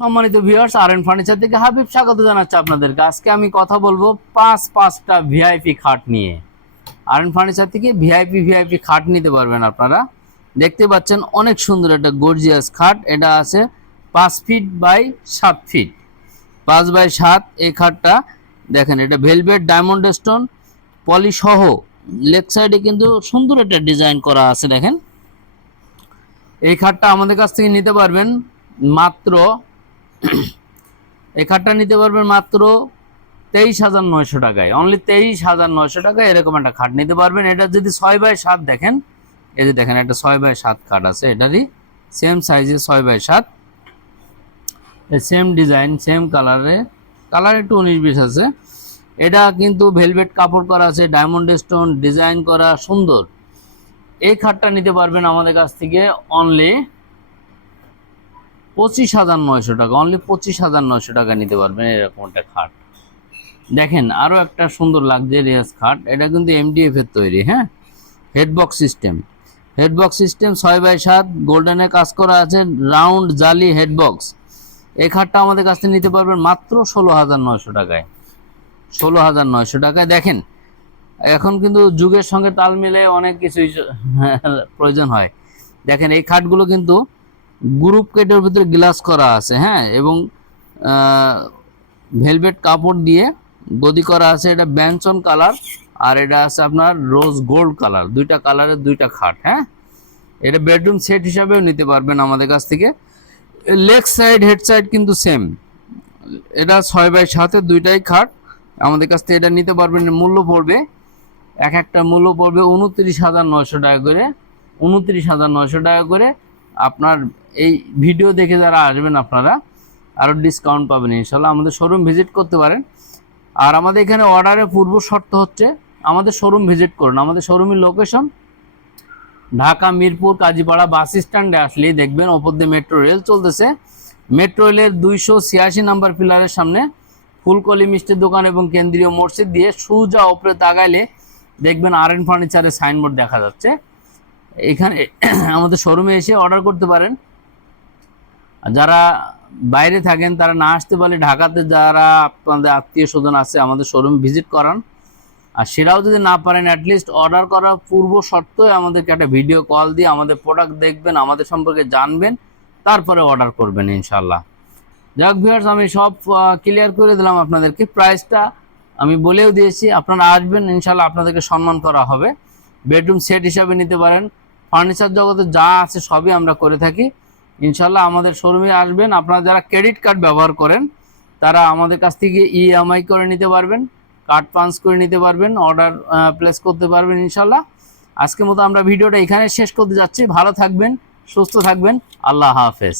সম্মানিত ভিউয়ার্স আর N furniture থেকে হাবিব স্বাগত জানাচ্ছি আপনাদেরকে। আজকে আমি কথা বলব পাঁচ পাঁচটা ভিআইপি খাট নিয়ে। আর এন ফার্নিচার থেকে ভিআইপি ভিআইপি খাট নিতে পারবেন আপনারা। দেখতে পাচ্ছেন অনেক সুন্দর একটা গর্জিয়াস খাট। এটা আছে পাঁচ ফিট বাই সাত ফিট পাঁচ বাই সাত এই খাটটা, দেখেন এটা ভেলভেট ডায়মন্ড স্টোন পলি সহ। লেগ সাইডে কিন্তু সুন্দর একটা ডিজাইন করা আছে, দেখেন। এই খাটটা আমাদের কাছ থেকে নিতে পারবেন মাত্র এই খাটটা নিতে পারবেন মাত্র তেইশ হাজার নয়শো টাকায়। অনলি তেইশ হাজার নয়শো টাকায় এরকম একটা খাট নিতে পারবেন। এটা যদি ছয় বাই সাত দেখেন, এই যে দেখেন একটা ছয় বাই সাত খাট আছে, এটারই সেম সাইজে ছয় বাই সাত। সেম ডিজাইন সেম কালারে কালার একটু উনিশ বিশ আছে। এটা কিন্তু ভেলভেট কাপড় করা আছে ডায়মন্ড স্টোন ডিজাইন করা, সুন্দর। এই খাটটা নিতে পারবেন আমাদের কাছ থেকে অনলি পঁচিশ হাজার নয়শো টাকা অনলি পঁচিশ হাজার নয়শো টাকা নিতে পারবেন এরকম একটা খাট। দেখেন আরও একটা সুন্দর লাক্সারিয়াস খাট, এটা কিন্তু এমডিএফ এর তৈরি হ্যাঁ? Head box system head box system ছয় বাই সাত গোল্ডেনে কাজ করা আছে রাউন্ড জালি হেডবক্স এই খাটটা আমাদের কাছ থেকে নিতে পারবেন মাত্র ষোলো হাজার নয়শো টাকায়। ষোলো হাজার নয়শো টাকায়। দেখেন, এখন কিন্তু যুগের সঙ্গে তাল মিলে অনেক কিছুই প্রয়োজন হয়। দেখেন, এই খাটগুলো কিন্তু গ্রুপ কেটের ভিতরে গ্লাস করা আছে হ্যাঁ? এবং ভেলভেট কাপড় দিয়ে গদি করা আছে, এটা ব্যঞ্চন কালার, আর এটা আছে আপনার রোজ গোল্ড কালার, দুইটা কালারের দুইটা খাট হ্যাঁ? এটা বেডরুম সেট হিসাবেও নিতে পারবেন আমাদের কাছ থেকে। লেগ সাইড, হেড সাইড কিন্তু সেম। এটা ছয় বাই সাথে দুইটাই খাট, আমাদের কাছ থেকে এটা নিতে পারবেন মূল্য পড়বে, এক একটা মূল্য পড়বে উনত্রিশ হাজার নয়শো টাকা করে, উনত্রিশ হাজার নয়শো টাকা করে আপনার এই ভিডিও দেখে যারা আসবেন আপনারা আরও ডিসকাউন্ট পাবেন ইনশাল্লাহ। আমাদের শোরুম ভিজিট করতে পারেন। আর আমাদের এখানে অর্ডারের পূর্ব শর্ত হচ্ছে, আমাদের শোরুম ভিজিট করুন। আমাদের শোরুমের লোকেশন ঢাকা, মিরপুর, কাজীপাড়া বাস স্ট্যান্ডে আসলেই দেখবেন। ওপর দিয়ে মেট্রো রেল চলতেছে। মেট্রো রেলের দুইশো ছিয়াশি নাম্বার পিলারের সামনে ফুলকলি মিষ্টির দোকান এবং কেন্দ্রীয় মসজিদ দিয়ে সুজা ওপরে তাকাইলে দেখবেন আর এন ফার্নিচারের সাইনবোর্ড দেখা যাচ্ছে। এখানে আমাদের শোরুমে এসে অর্ডার করতে পারেন। আর যারা বাইরে থাকেন, তারা না আসতে পারলে ঢাকাতে যারা আপনাদের আত্মীয় স্বজন আছে, আমাদের শোরুম ভিজিট করান। আর সেটাও যদি না পারেন অ্যাটলিস্ট অর্ডার করার পূর্ব শর্তই আমাদেরকে একটা ভিডিও কল দিয়ে আমাদের প্রোডাক্ট দেখবেন, আমাদের সম্পর্কে জানবেন, তারপরে অর্ডার করবেন ইনশাল্লাহ যাক ভিউয়ার্স আমি সব ক্লিয়ার করে দিলাম আপনাদেরকে। প্রাইসটা আমি বলেও দিয়েছি, আপনারা আসবেন ইনশাল্লাহ আপনাদেরকে সম্মান করা হবে। বেডরুম সেট হিসাবে নিতে পারেন। ফার্নিচার জগতে যা আছে সবই আমরা করে থাকি। ইনশাল্লাহ আমাদের শোরুমে আসবেন। আপনারা যারা ক্রেডিট কার্ড ব্যবহার করেন, তারা আমাদের কাছ থেকে ইএমআই করে নিতে পারবেন, কার্ড পাঞ্চ করে নিতে পারবেন, অর্ডার প্লেস করতে পারবেন ইনশাল্লাহ আজকের মতো আমরা ভিডিওটা এখানে শেষ করতে যাচ্ছি। ভালো থাকবেন, সুস্থ থাকবেন। আল্লাহ হাফেজ।